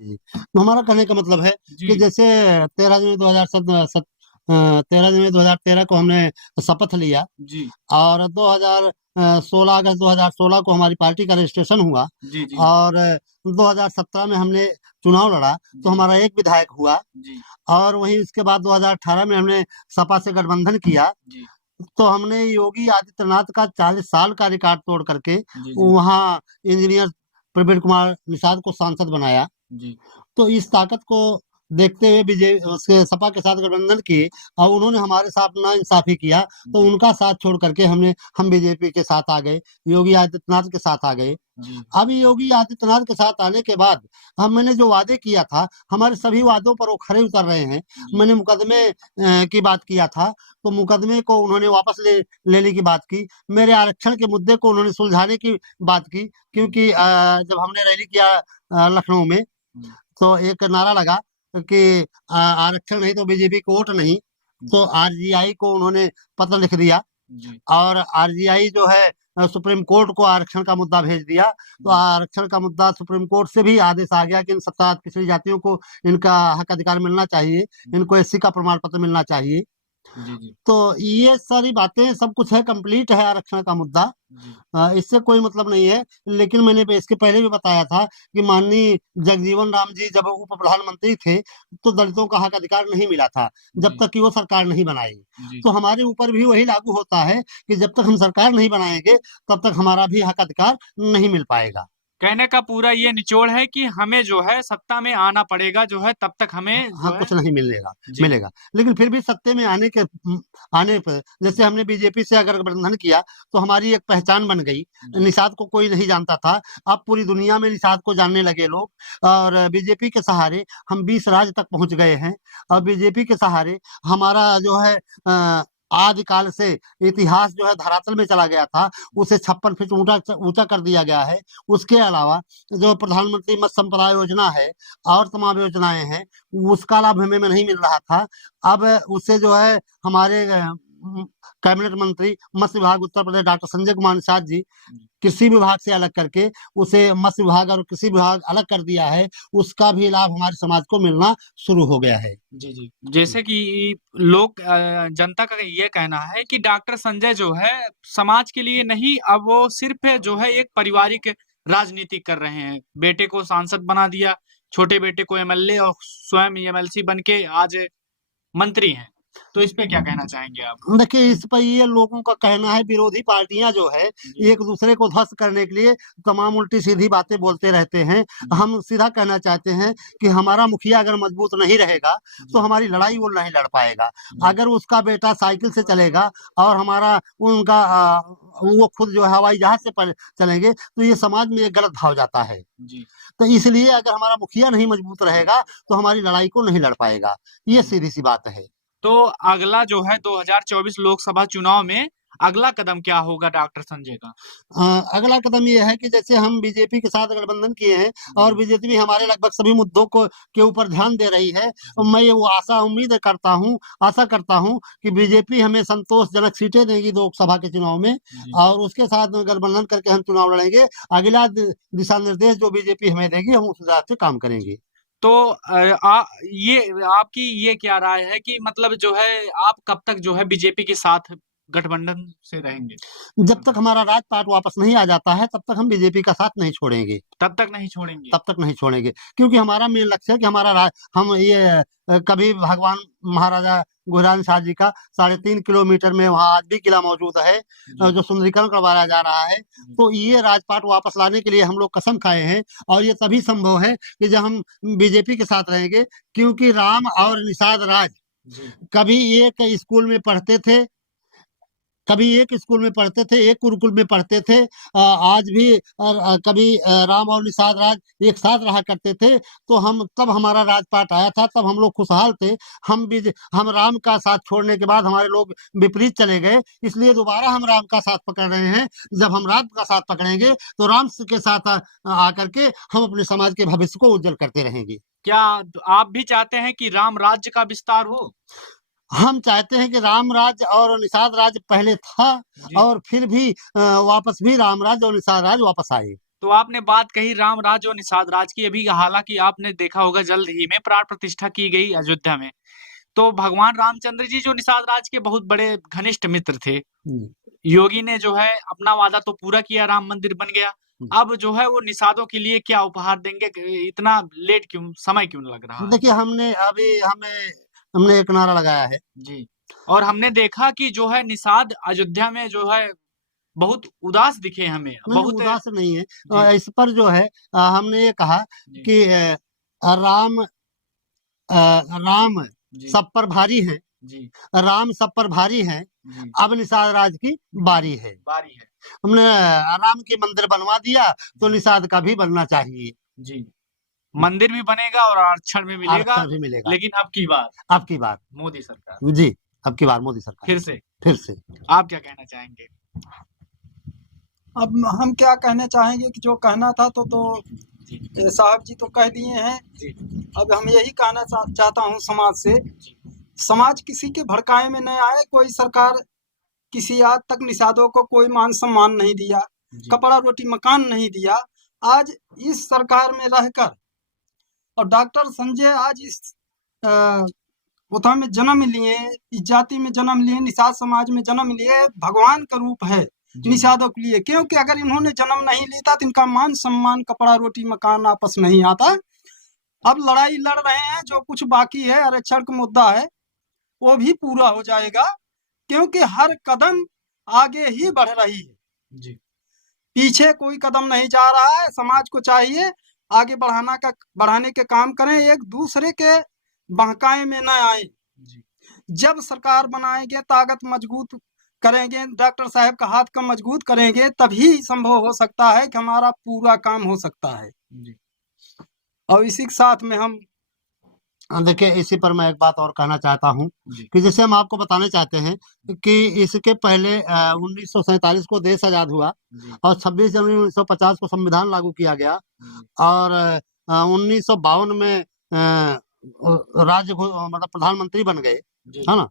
जी। तो हमारा कहने का मतलब है कि जी, जैसे 13 जनवरी 2013 को हमने शपथ लिया जी, और 2016 अगस्त 2016 को हमारी पार्टी का रजिस्ट्रेशन हुआ जी, जी, और 2017 में हमने चुनाव लड़ा तो जी, हमारा एक विधायक हुआ जी, और वहीं उसके बाद 2018 में हमने सपा से गठबंधन किया। जी, तो हमने योगी आदित्यनाथ का 40 साल का रिकॉर्ड तोड़ करके जी, जी, वहाँ इंजीनियर प्रवीण कुमार निषाद को सांसद बनाया। जी, तो इस ताकत को देखते हुए बीजे उसके सपा के साथ गठबंधन किए और उन्होंने हमारे साथ नाइंसाफ़ी किया, तो जी, उनका साथ छोड़ करके हम बीजेपी के साथ आ गए, योगी आदित्यनाथ के साथ आ गए। जी, अब योगी आदित्यनाथ के साथ आने के बाद हम मैंने जो वादे किया था, हमारे सभी वादों पर वो खरे उतर रहे हैं। जी, मैंने मुकदमे की बात किया था, तो मुकदमे को उन्होंने वापस लेने की बात की। मेरे आरक्षण के मुद्दे को उन्होंने सुलझाने की बात की, जी, क्योंकि जब हमने रैली किया लखनऊ में जी, तो एक नारा लगा कि आरक्षण नहीं तो बीजेपी को वोट नहीं। तो जी, आरजीआई को उन्होंने पत्र लिख दिया जी, और आरजीआई जो है सुप्रीम कोर्ट को आरक्षण का मुद्दा भेज दिया। तो जी, आरक्षण का मुद्दा सुप्रीम कोर्ट से भी आदेश आ गया कि इन 17 पिछड़ी जातियों को इनका हक अधिकार मिलना चाहिए, इनको एससी का प्रमाण पत्र मिलना चाहिए। जी, जी, तो ये सारी बातें सब कुछ है, कंप्लीट है आरक्षण का मुद्दा। जी, इससे कोई मतलब नहीं है। लेकिन मैंने इसके पहले भी बताया था कि माननीय जगजीवन राम जी जब उप प्रधानमंत्री थे, तो दलितों का हक अधिकार नहीं मिला था, जब जी, तक कि वो सरकार नहीं बनाई। जी, तो हमारे ऊपर भी वही लागू होता है कि जब तक हम सरकार नहीं बनाएँगे, तब तक हमारा भी हक अधिकार नहीं मिल पाएगा। कहने का पूरा ये निचोड़ है कि हमें जो है सत्ता में आना पड़ेगा जो है तब तक हमें हाँ, जो है कुछ नहीं मिलेगा जी, मिलेगा। लेकिन फिर भी सत्ते में आने पर जैसे हमने बीजेपी से अगर गठबंधन किया, तो हमारी एक पहचान बन गई। जी, निषाद को कोई नहीं जानता था, अब पूरी दुनिया में निषाद को जानने लगे लोग और बीजेपी के सहारे हम 20 राज्य तक पहुँच गए हैं और बीजेपी के सहारे हमारा जो है आदिकाल से इतिहास जो है धरातल में चला गया था, उसे 56 फीट ऊँचा कर दिया गया है। उसके अलावा जो प्रधानमंत्री मत्स्य संपदा योजना है और तमाम योजनाएँ हैं, उसका लाभ हमें में नहीं मिल रहा था। अब उससे जो है हमारे कैबिनेट मंत्री मत्स्य विभाग उत्तर प्रदेश डॉक्टर संजय कुमार निषाद जी, जी, कृषि विभाग से अलग करके उसे मत्स्य विभाग और कृषि विभाग अलग कर दिया है, उसका भी लाभ हमारे समाज को मिलना शुरू हो गया है। जी, जी। जैसे कि लोग जनता का ये कहना है कि डॉक्टर संजय जो है समाज के लिए नहीं, अब वो सिर्फ़ जो है एक पारिवारिक राजनीति कर रहे हैं। बेटे को सांसद बना दिया, छोटे बेटे को एमएलए और स्वयं एमएलसी बन के आज मंत्री हैं। तो इस पे क्या कहना चाहेंगे आप? देखिए, इस पर ये लोगों का कहना है, विरोधी पार्टियां जो है जी, एक दूसरे को ध्वस्त करने के लिए तमाम उल्टी सीधी बातें बोलते रहते हैं। जी, हम सीधा कहना चाहते हैं कि हमारा मुखिया अगर मजबूत नहीं रहेगा, तो जी, हमारी लड़ाई वो नहीं लड़ पाएगा। जी, अगर उसका बेटा साइकिल से चलेगा और वो खुद जो है हवाई जहाज से चलेंगे, तो ये समाज में एक गलत भाव जाता है। जी। तो इसलिए अगर हमारा मुखिया नहीं मजबूत रहेगा, तो हमारी लड़ाई को नहीं लड़ पाएगा। ये जी। सीधी सी बात है। तो अगला जो है 2024 लोकसभा चुनाव में अगला कदम क्या होगा डॉक्टर संजय का? अगला कदम ये है कि जैसे हम बीजेपी के साथ गठबंधन किए हैं और जी, बीजेपी भी हमारे लगभग सभी मुद्दों को के ऊपर ध्यान दे रही है। जी, मैं ये वो आशा करता हूँ कि बीजेपी हमें संतोषजनक सीटें देगी लोकसभा के चुनाव में जी। और उसके साथ गठबंधन करके हम चुनाव लड़ेंगे। अगला दिशा निर्देश जो बीजेपी हमें देगी, हम उस हिसाब से काम जी। करेंगे। तो ये आपकी ये क्या राय है कि मतलब जो है आप कब तक जो है बीजेपी के साथ गठबंधन से रहेंगे? जब तक हमारा राजपाट वापस नहीं आ जाता है, तब तक हम बीजेपी का साथ नहीं छोड़ेंगे। तब तक नहीं छोड़ेंगे? तब तक नहीं छोड़ेंगे, क्योंकि हमारा मेन लक्ष्य है कि हमारा हम ये कभी भगवान महाराजा गुजरान शाह जी का 3.5 किलोमीटर में वहाँ आज भी किला मौजूद है, जी, जो सुंदरीकरण करवाया जा रहा है। जी, तो ये राजपाट वापस लाने के लिए हम लोग कसम खाए हैं और ये तभी संभव है कि जब हम बीजेपी के साथ रहेंगे, क्योंकि राम और निषाद राज जी, कभी एक स्कूल में पढ़ते थे, कभी एक स्कूल में पढ़ते थे, एक गुरुकुल में पढ़ते थे। आज भी कभी राम और निषाद राज एक साथ रहा करते थे। तो हम तब हमारा राजपाट आया था, तब हम लोग खुशहाल थे। हम राम का साथ छोड़ने के बाद हमारे लोग विपरीत चले गए, इसलिए दोबारा हम राम का साथ पकड़ रहे हैं। जब हम राम का साथ पकड़ेंगे, तो के साथ आकर के हम अपने समाज के भविष्य को उज्जवल करते रहेंगे। क्या आप भी चाहते हैं कि राम राज्य का विस्तार हो? हम चाहते हैं कि राम राज्य और निषाद राज्य पहले था जी, और फिर भी वापस भी राम राज्य और निषाद राज्य वापस आए। तो आपने बात कही राम राज और निषाद राज की, अभी हालांकि आपने देखा होगा जल्द ही में प्राण प्रतिष्ठा की गई अयोध्या में। तो भगवान रामचंद्र जी जो निषाद राज के बहुत बड़े घनिष्ठ मित्र थे, योगी ने जो है अपना वादा तो पूरा किया, राम मंदिर बन गया। अब जो है वो निषादों के लिए क्या उपहार देंगे, इतना लेट क्यों, समय क्यों लग रहा है? देखिए, हमने एक नारा लगाया है जी, और हमने देखा कि जो है निषाद अयोध्या में जो है बहुत उदास दिखे हमें, नहीं, बहुत उदास नहीं है। जी इस पर जो है हमने ये कहा जी कि राम राम जी सब पर भारी है, जी राम सब पर भारी है, जी अब निषाद राज की बारी है। बारी है हमने राम की मंदिर बनवा दिया तो निषाद का भी बनना चाहिए, जी, मंदिर भी बनेगा और आरक्षण भी मिलेगा, आरक्षण भी मिलेगा। लेकिन अब की बार अब की बार मोदी सरकार जी, अब की बार मोदी सरकार फिर से फिर से। आप क्या कहना चाहेंगे? अब हम क्या कहना चाहेंगे कि जो कहना था तो जी साहब जी तो कह दिए हैं। जी अब हम यही कहना चाहता हूँ समाज से, जी समाज किसी के भड़काए में न आए। कोई सरकार किसी आज तक निषादों को कोई मान सम्मान नहीं दिया, जी कपड़ा रोटी मकान नहीं दिया। आज इस सरकार में रहकर और डॉक्टर संजय आज इस उत्था में जन्म लिए, इस जाति में जन्म लिए, निषाद समाज में जन्म लिए, भगवान का रूप है जी निषादों के लिए। क्योंकि अगर इन्होंने जन्म नहीं लेता तो इनका मान सम्मान, कपड़ा रोटी मकान आपस नहीं आता। अब लड़ाई लड़ रहे हैं, जो कुछ बाकी है आरक्षण का मुद्दा है वो भी पूरा हो जाएगा, क्योंकि हर कदम आगे ही बढ़ रही है, जी पीछे कोई कदम नहीं जा रहा है। समाज को चाहिए आगे बढ़ाने के काम करें, एक दूसरे के बहकाए में न आए। जी जब सरकार बनाएंगे, ताकत मजबूत करेंगे, डॉक्टर साहब का हाथ का मजबूत करेंगे, तभी संभव हो सकता है कि हमारा पूरा काम हो सकता है। जी और इसी के साथ में हम देखिए, इसी पर मैं एक बात और कहना चाहता हूँ जी कि जैसे हम आपको बताना चाहते हैं कि इसके पहले 1947 को देश आजाद हुआ जी और 26 जनवरी 1950 को संविधान लागू किया गया जी और 1952 में मतलब प्रधानमंत्री बन गए, जी है ना।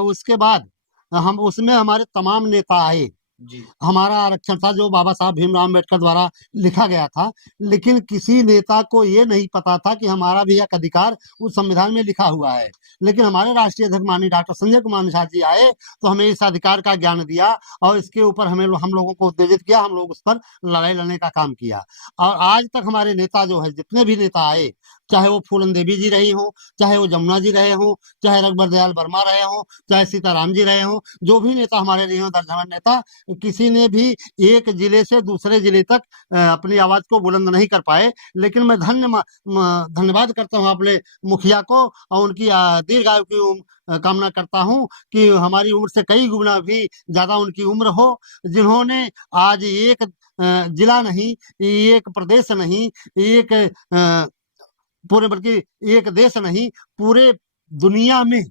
उसके बाद हम उसमें हमारे तमाम नेता आए, जी हमारा आरक्षण था जो बाबा साहब भीमराव अम्बेडकर द्वारा लिखा गया था, लेकिन किसी नेता को ये नहीं पता था कि हमारा भी एक अधिकार उस संविधान में लिखा हुआ है। लेकिन हमारे राष्ट्रीय अध्यक्ष माननीय डॉक्टर संजय कुमार निषाद जी आए तो हमें इस अधिकार का ज्ञान दिया और इसके ऊपर हम लोगों को उत्तेजित किया, हम लोग उस पर लड़ाई लड़ने का काम किया। और आज तक हमारे नेता जो है, जितने भी नेता आए, चाहे वो फूलन देवी जी रही हो, चाहे वो जमुना जी रहे हो, चाहे रघुबर दयाल वर्मा रहे हो, चाहे सीताराम जी रहे हो, जो भी नेता हमारे रहे हो, दर्जन नेता, किसी ने भी एक जिले से दूसरे जिले तक अपनी आवाज को बुलंद नहीं कर पाए। लेकिन मैं धन्यवाद करता हूं अपने मुखिया को और उनकी दीर्घायु की कामना करता हूं कि हमारी उम्र से कई गुना भी ज्यादा उनकी उम्र हो, जिन्होंने आज एक जिला नहीं, एक प्रदेश नहीं, एक पूरे, बल्कि एक देश नहीं, पूरे दुनिया में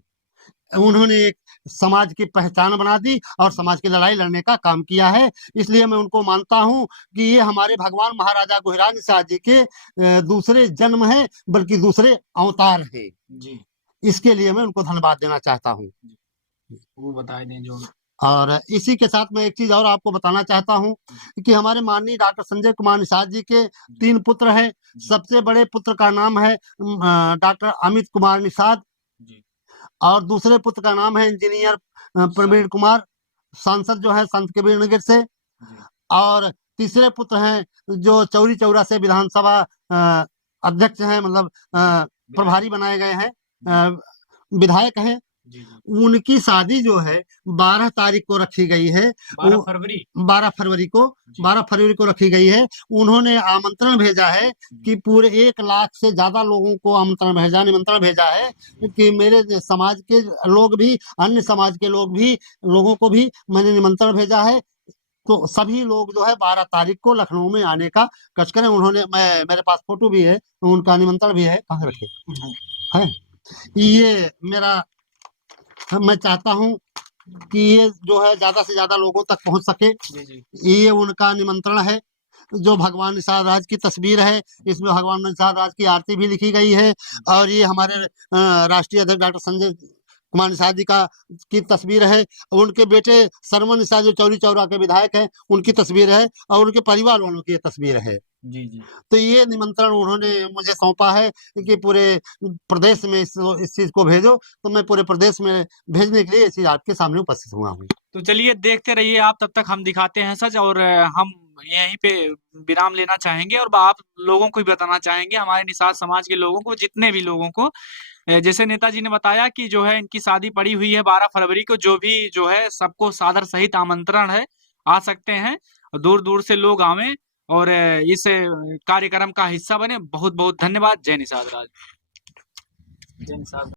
उन्होंने एक समाज की पहचान बना दी और समाज की लड़ाई लड़ने का काम किया है। इसलिए मैं उनको मानता हूं कि ये हमारे भगवान महाराजा गुहिराज शाह जी के दूसरे जन्म है, बल्कि दूसरे अवतार है। जी इसके लिए मैं उनको धन्यवाद देना चाहता हूं। वो बताए दें जो। और इसी के साथ मैं एक चीज और आपको बताना चाहता हूं कि हमारे माननीय डॉक्टर संजय कुमार निषाद जी के 3 पुत्र हैं। सबसे बड़े पुत्र का नाम है डॉक्टर अमित कुमार निषाद और दूसरे पुत्र का नाम है इंजीनियर प्रवीण कुमार, सांसद जो है संत कबीर नगर से। और तीसरे पुत्र हैं जो चौरी चौरा से विधानसभा अध्यक्ष हैं, मतलब प्रभारी बनाए गए हैं, विधायक हैं। उनकी शादी जो है 12 तारीख को रखी गई है, 12 फरवरी को रखी गई है। उन्होंने आमंत्रण भेजा है कि पूरे 1 लाख से ज्यादा लोगों को निमंत्रण भेजा है कि मेरे समाज के लोग भी, अन्य समाज के लोगों को भी मैंने निमंत्रण भेजा है। तो सभी लोग जो है 12 तारीख को लखनऊ में आने का कष्ट करें। मेरे पास फोटो भी है, उनका निमंत्रण भी है, कहाँ रखे है। ये मैं चाहता हूं कि ये जो है ज्यादा से ज्यादा लोगों तक पहुंच सके। ये उनका निमंत्रण है। जो भगवान निषाद राज की तस्वीर है, इसमें भगवान निषाद राज की आरती भी लिखी गई है। और ये हमारे राष्ट्रीय अध्यक्ष डॉक्टर संजय कुमार निषाद जी की तस्वीर है, और उनके बेटे सरमन निषाद जो चौरी चौरा के विधायक हैं उनकी तस्वीर है, और उनके परिवार वालों की ये तस्वीर है। जी जी। तो ये निमंत्रण उन्होंने मुझे सौंपा है कि पूरे प्रदेश में इस चीज को भेजो, तो मैं पूरे प्रदेश में भेजने के लिए इसी आपके सामने उपस्थित हुआ हूँ। तो चलिए देखते रहिए आप, तब तक हम दिखाते हैं सच, और हम यहीं पे विराम लेना चाहेंगे और आप लोगों को भी बताना चाहेंगे, हमारे निषाद समाज के लोगों को, जितने भी लोगों को, जैसे नेताजी ने बताया कि जो है इनकी शादी पड़ी हुई है 12 फरवरी को, जो भी जो है सबको सादर सहित आमंत्रण है, आ सकते हैं, दूर दूर से लोग आवें और इस कार्यक्रम का हिस्सा बने। बहुत बहुत धन्यवाद। जय निषाद राज। जय निषाद।